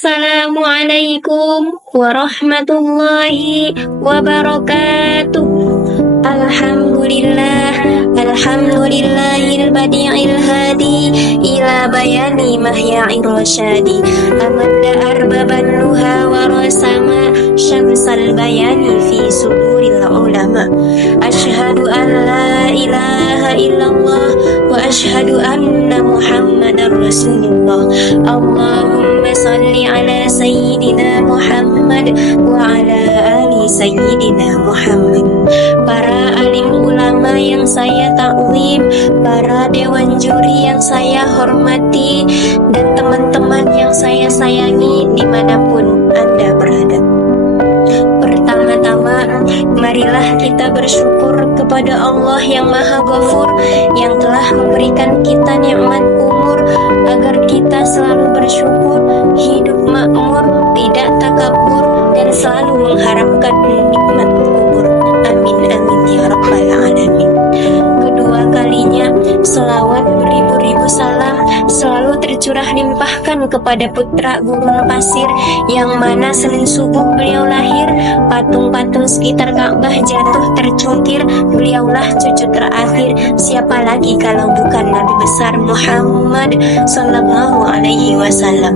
Assalamualaikum warahmatullahi wabarakatuh. Alhamdulillahil badi'il hadi ila bayani mahya'ir rasyadi amadda arbaban nuha wa rasama syamsal bayani fi suduril ulama. Ashhadu an la ilaha illallah wa ashhadu anna muhammadar rasulullah. Allahumma salli ala sayyidina Muhammad wa ala ali sayyidina Muhammad. Para alim ulama yang saya taklim, para dewan juri yang saya hormati, dan teman-teman yang saya sayangi dimanapun Anda berada. Pertama-tama, marilah kita bersyukur kepada Allah yang Maha Ghafur, yang telah memberikan kita nikmat umur, agar kita selalu bersyukur, hidup makmur, tidak takabur, dan selalu mengharapkan nikmat kubur. Amin amin ya rabbal alamin. Kedua kalinya, selawat beribu-ribu salam selalu tercurah limpahkan kepada putra gurun pasir, yang mana Senin subuh beliau lahir, patung-patung sekitar Ka'bah jatuh tercungkir, beliaulah cucu terakhir. Siapa lagi kalau bukan Nabi besar Muhammad sallallahu alaihi wasallam.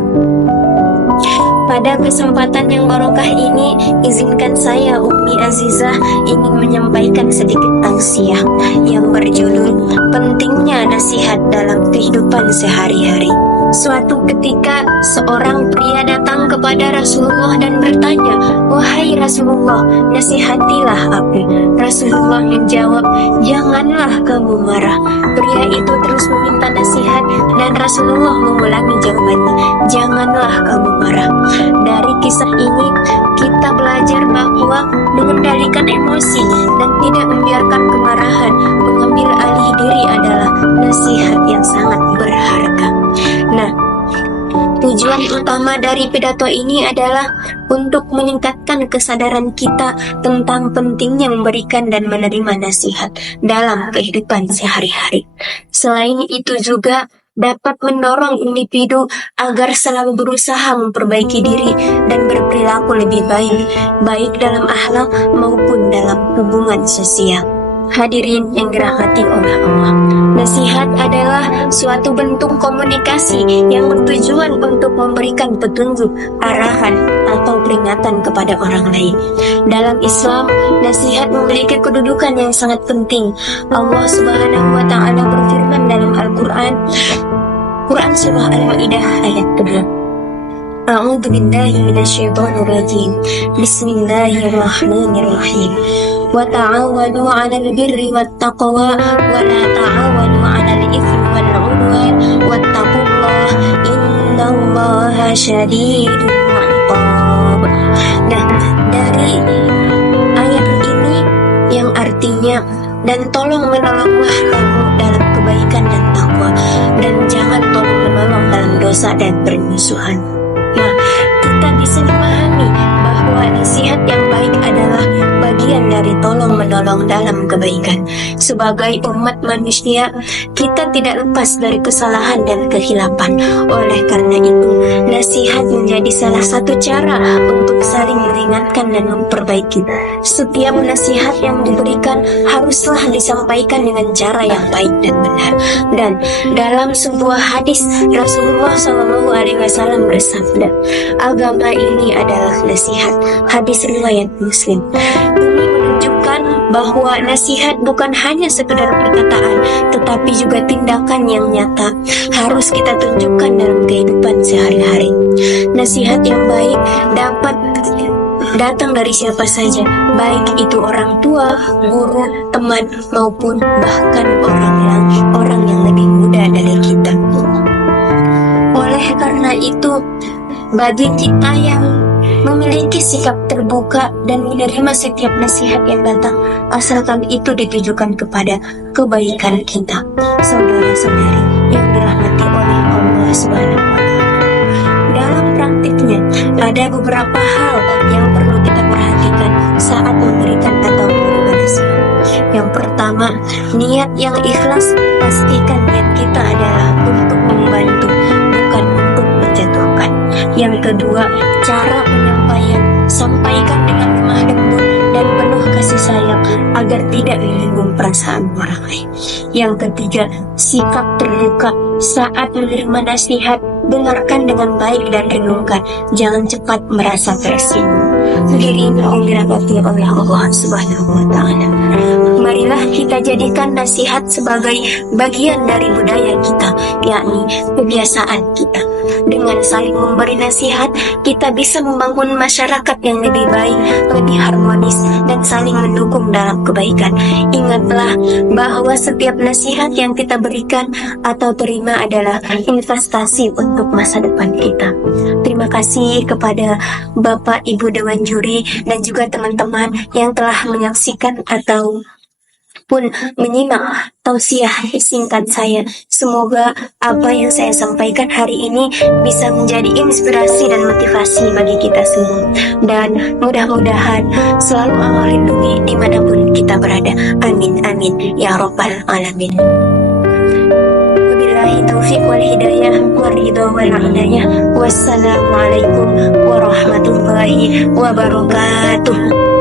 Pada kesempatan yang barokah ini, izinkan saya, Umi Azizah, ingin menyampaikan sedikit tausiah yang berjudul Pentingnya Nasihat Dalam Kehidupan Sehari-hari. Suatu ketika, seorang pria datang kepada Rasulullah dan bertanya, "Wahai Rasulullah, nasihatilah aku." Rasulullah menjawab, "Janganlah kamu marah." Pria itu terus meminta nasihat dan Rasulullah mengulangi jawabannya, "Janganlah kamu marah." Dari kisah ini, kita belajar bahwa mengendalikan emosi dan tidak membiarkan kemarahan mengambil alih diri adalah nasihat yang sangat berharga. Nah, tujuan utama dari pidato ini adalah untuk meningkatkan kesadaran kita tentang pentingnya memberikan dan menerima nasihat dalam kehidupan sehari-hari. Selain itu juga dapat mendorong individu agar selalu berusaha memperbaiki diri dan berperilaku lebih baik, baik dalam akhlak maupun dalam hubungan sosial. Hadirin yang dirahmati oleh Allah, nasihat adalah suatu bentuk komunikasi yang bertujuan untuk memberikan petunjuk, arahan, atau peringatan kepada orang lain. Dalam Islam, nasihat memiliki kedudukan yang sangat penting. Allah Subhanahu wa Ta'ala berfirman dalam Al-Quran, Quran Surah Al-Ma'idah ayat kedua. A'udzu billahi minasyaitonir rajim. Bismillahirrahmanirrahim. Wa ta'awanu 'alal birri wat taqwa wa la ta'awanu 'alal itsmi wal 'udwan wattaqullaha innallaha syadidul 'iqab. Nah, dari ayat ini yang artinya, dan tolong menolonglah kamu dalam kebaikan dan takwa, dan jangan tolong menolong dalam dosa dan permusuhan. Nah, kita bisa memahami bahwa nasihat yang baik adalah bagian dari tolong menolong dalam kebaikan. Sebagai umat manusia, kita tidak lepas dari kesalahan dan kehilapan. Oleh karena itu, nasihat menjadi salah satu cara untuk saling mengingatkan dan memperbaiki. Setiap nasihat yang diberikan haruslah disampaikan dengan cara yang baik dan benar. Dan dalam sebuah hadis, Rasulullah SAW bersabda, "Agama ini adalah nasihat." Hadis riwayat Muslim. Ini menunjukkan bahwa nasihat bukan hanya sekedar perkataan, tetapi juga tindakan yang nyata harus kita tunjukkan dalam kehidupan sehari-hari. Nasihat yang baik dapat datang dari siapa saja, baik itu orang tua, guru, teman, maupun bahkan orang yang lebih muda dari kita. Oleh karena itu, bagi kita yang memiliki sikap terbuka dan menerima setiap nasihat yang datang, asalkan itu ditujukan kepada kebaikan kita, saudara-saudari yang dirahmati oleh Allah Subhanahu wa Ta'ala. Dalam praktiknya, ada beberapa hal yang perlu kita perhatikan saat memberikan atau menerima nasihat. Yang pertama, niat yang ikhlas. Pastikan niat kita adalah untuk membantu, bukan untuk menjatuhkan. Yang kedua, cara penyampaian, sampaikan dengan lemah lembut dan penuh kasih sayang agar tidak menyinggung perasaan orang lain. Yang ketiga, sikap terbuka saat menerima nasihat, dengarkan dengan baik dan renungkan, jangan cepat merasa tersinggung. Dirimu dirahmati oleh Allah Subhanahu wa Ta'ala. Marilah kita jadikan nasihat sebagai bagian dari budaya kita, yakni kebiasaan kita. Dengan saling memberi nasihat, kita bisa membangun masyarakat yang lebih baik, lebih harmonis, dan saling mendukung dalam kebaikan. Ingatlah bahwa setiap nasihat yang kita berikan atau terima adalah investasi untuk masa depan kita. Terima kasih kepada Bapak Ibu Dewan Juri dan juga teman-teman yang telah menyaksikan atau pun menyimak tausiah singkat saya. Semoga apa yang saya sampaikan hari ini bisa menjadi inspirasi dan motivasi bagi kita semua, dan mudah-mudahan selalu Allah lindungi dimanapun kita berada. Amin amin ya robbal alamin. Wabillahi taufiq wal hidayah waridho wal inayah. Wassalamualaikum warahmatullahi wabarakatuh.